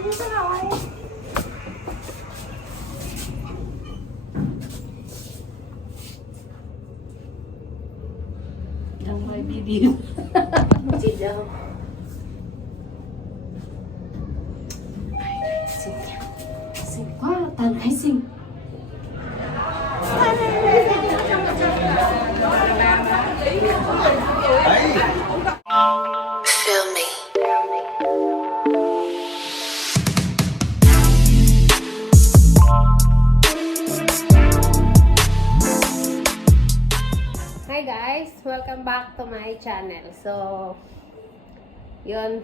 Yang may video. Sidaw. Tanay sing. Feel me. Hi guys! Welcome back to my channel. So, yun.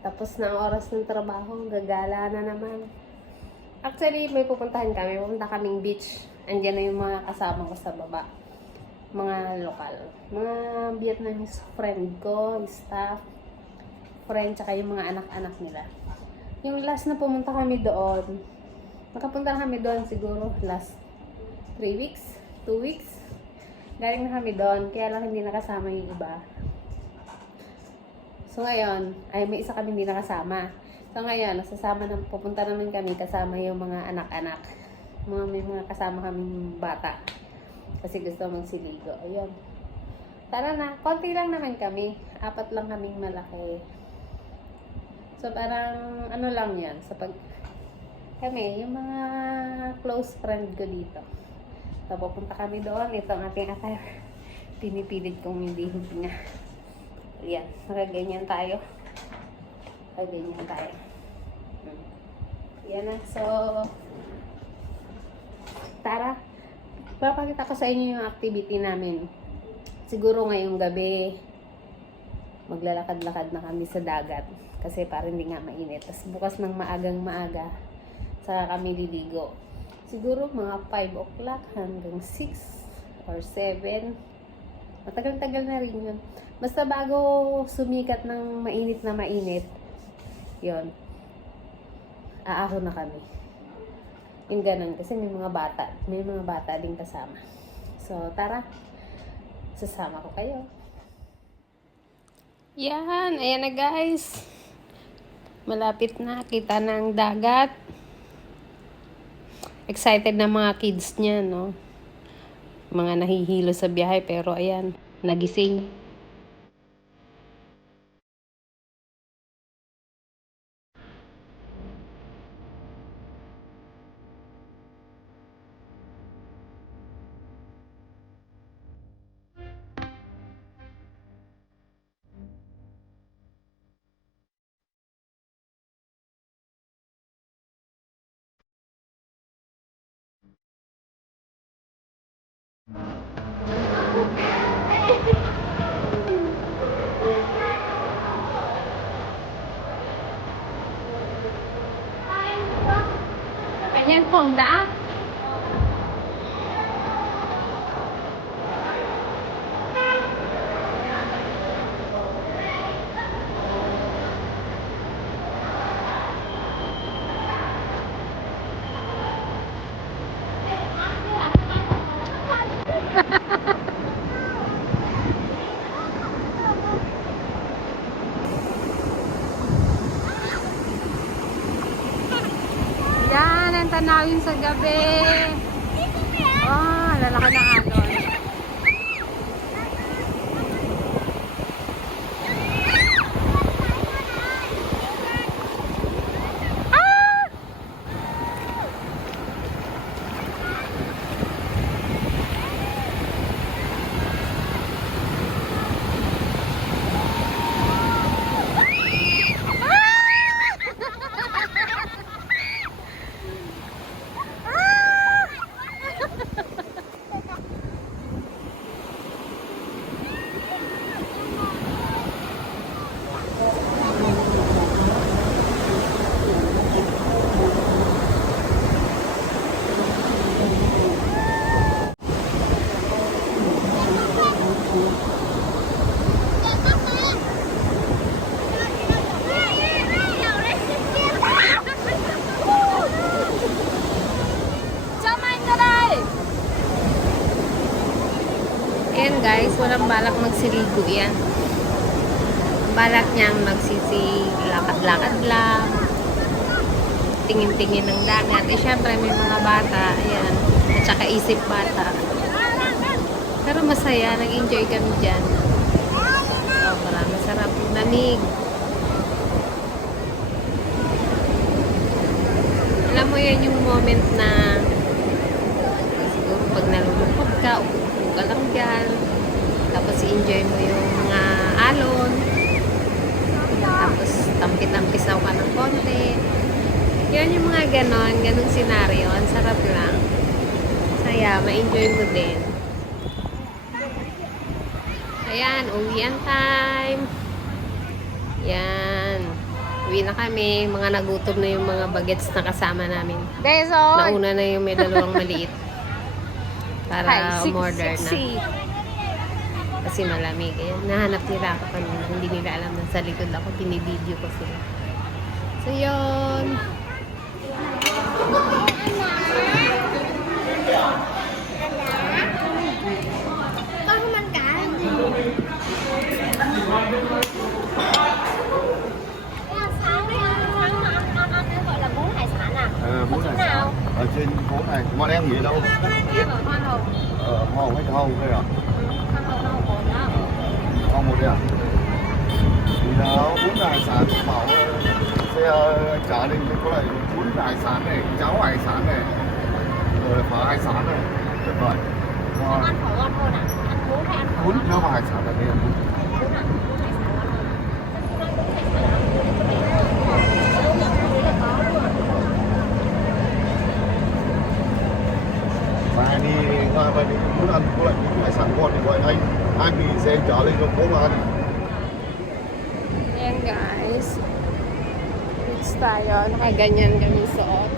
Tapos na ang oras ng trabaho. Gagala na naman. Actually, may pupuntahan kami. Pupunta kaming beach. Andiyan na yung mga kasama ko sa baba. Mga lokal. Mga Vietnamese friend ko, staff, friend, tsaka yung mga anak-anak nila. Yung last na pumunta kami doon, nakapunta na kami doon siguro last 3 weeks, 2 weeks. Galing na kami doon, kaya lang hindi nakasama yung iba. So ngayon, ay may isa kami hindi nakasama. So ngayon, pupunta naman kami kasama yung mga anak-anak. May mga kasama kaming bata. Kasi gusto magsiligo. Ayun. Tara na, konti lang naman kami. 4 lang kaming malaki. So parang ano lang yan. Kami, yung mga close friend ko dito. So pupunta kami doon. Ito ang ating attire. Pinipilit kong hindi huminga. Ayan, nakaganyan tayo. Nakaganyan tayo. Yan na. So, tara. Papakita ko sa inyo yung activity namin. Siguro ngayong gabi, maglalakad-lakad na kami sa dagat. Kasi para hindi nga mainit. Tapos bukas ng maagang-maaga, saka kami liligo. Siguro mga 5 o'clock hanggang 6 or 7. Matagal-tagal na rin yun. Basta bago sumikat ng mainit na mainit, yun, aahon na kami. Yung ganun, kasi may mga bata din kasama. So, tara, sasama ko kayo. Yan, ayan na guys. Malapit na, kita na ang dagat. Excited na mga kids niya, no? Mga nahihilo sa biyahe, pero ayan, nagising. Ayan po ang daan. Yan, ang tanawin sa gabi. Oh, lalaki ng alon. Ayan guys, walang balak magsiligo yan. Balak niyang lakad-lakad lang. tingin-tingin ng dagat. Eh, syempre, may mga bata. Ayan. At saka isip bata. Pero masaya. Nag-enjoy kami dyan. Sobra. Masarap. Lamig. Alam mo yan yung moment na siguro pag nalulungkot ka, upo ka lang dyan. Tapos i-enjoy mo yung mga alon. Tapos tampi-tampisaw ka ng konti. Yan yung mga ganong senaryo. Ang sarap lang. Saya, ma-enjoy mo din. Ayan, uwian time. Yan. Uwi na kami. Mga nagutom na yung mga bagets na kasama namin. Nauna na yung may dalawang maliit. Para umorder na. Kasi malamig. Ayan, nahanap nila ako kanina. Hindi nila alam na sa likod ako. Binibideo ko sila. So, yun. Bún hải sản ở trên phố này bọn em nghỉ đâu? Hoa hồng hay hoa hồng đây à? Hoa một đây à? Thì nó bún hải sản bảo xe trả lên có lại bún hải sản này, cháo hải sản này, rồi phở hải sản này, tuyệt vời. Ăn phở ngon hơn à? Ăn bún hay ăn phở? Bún nếu mà hải sản là đây là bún. Bún à? Mai đi muốn ăn có lại hải sản ngon thì gọi anh nghỉ xe chở lên cho phố mà ăn. Ayan guys. Rich tayo. Nakaganyan kami suot.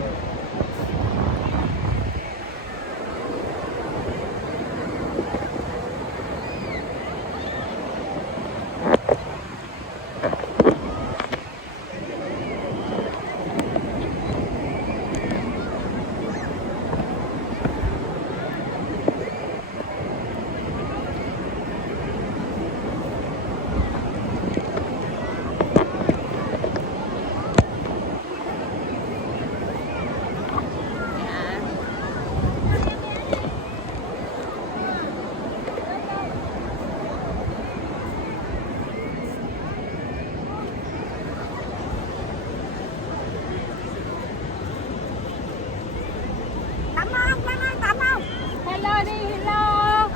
Hello đi, hello.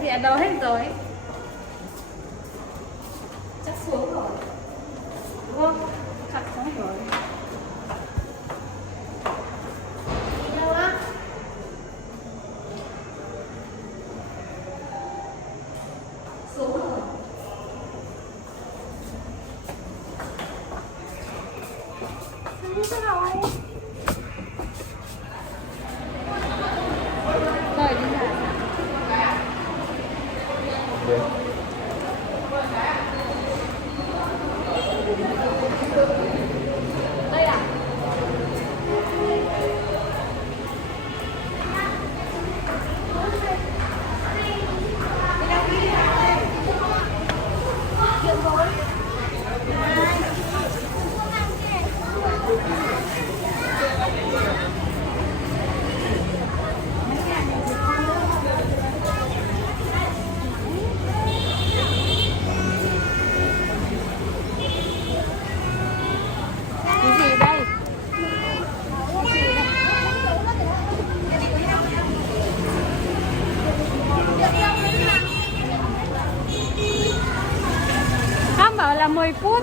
Thì ở đâu hết rồi? Chắc xuống rồi. Đúng không? Chắc xuống rồi. Đi đâu á? Xuống rồi. Xuống rồi. Rồi đi nào. Đây à? phút.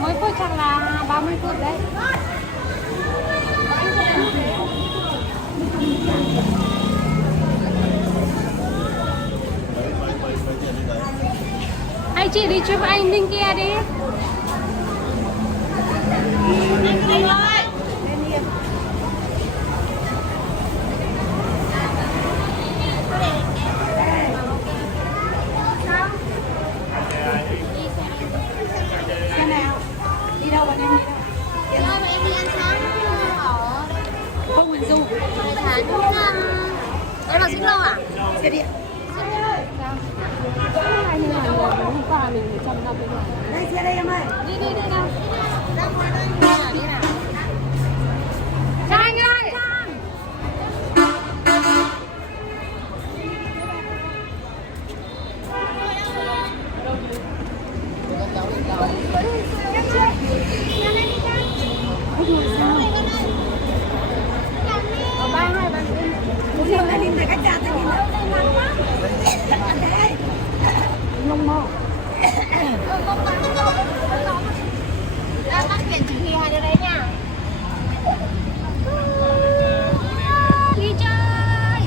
Mỗi phút chắc là 30 phút đấy. Hay chị đi chụp anh bên kia đi. Đi đâu bọn em đi đâu? Em ơi, em đi ăn sáng ở Không Nguyễn Du. Thái Đúng đó là Xích Lô à? Xe điện. Như là hôm qua mình 150 ngàn. Đây xe đây em ơi. Đi đi đi nào. Đi nào. Chào anh ơi. Hôm nay đi về khách sạn thì Lông mò. Em bắt chuyển chỉ huy hai đứa đấy nha. Đi chơi.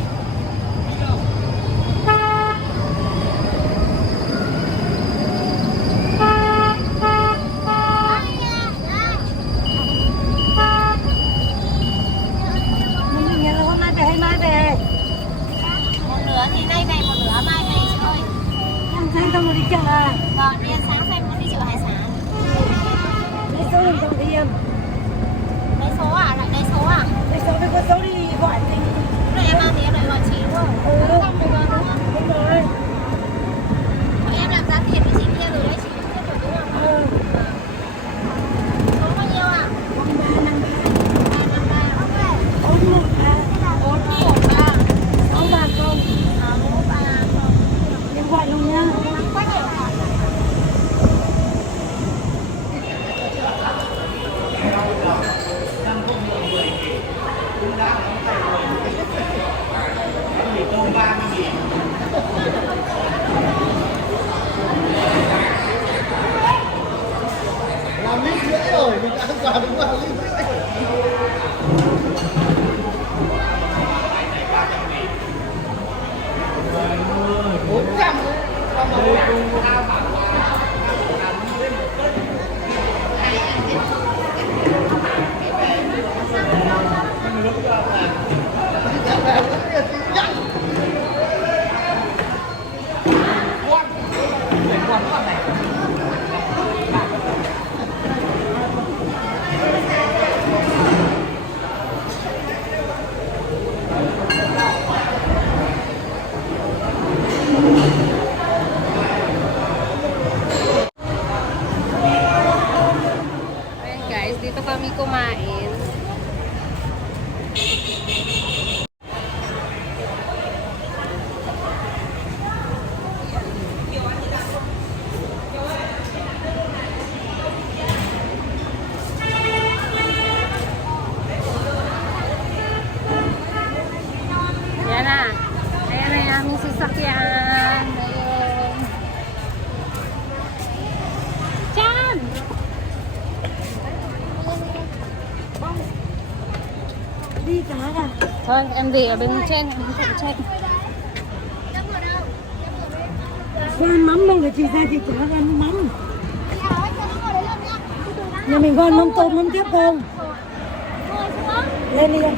mình nghe là hôm nay về hay mai về. Một nửa thì nay về, một nửa mai về chị ơi. Em thấy xong rồi đi chợ à? Vâng, đi ăn sáng xem muốn đi chợ hải sản. Lấy số làm sao đi em? Lấy số à? Lại lấy số à? Lấy số với có số đi gọi thì. Lúc này em mang thì em lại gọi chị đúng không? Không được rồi đúng không? Đúng rồi. Bọn em làm giá tiền với chị kia rồi đấy, chị biết rồi đúng không? Ừ. Số bao nhiêu ạ? 5353. 353. Ok. 413. 413. 630. 630. Em gọi luôn nha. Quá nhiều ạ. Làm lít rưỡi rồi, mình đã ăn quà đúng là lít rưỡi. Ayan guys, dito kami kumain. Yan na. Ayan na yung aming sasakyan. Ayun. Chan! Đi cá à? Thôi em để ở bên trên, em tự trên. Gòn mắm đâu để chị ra chị chở ăn mắm. Nhà mình gòn mắm tôm mắm tép không? Lên đi em.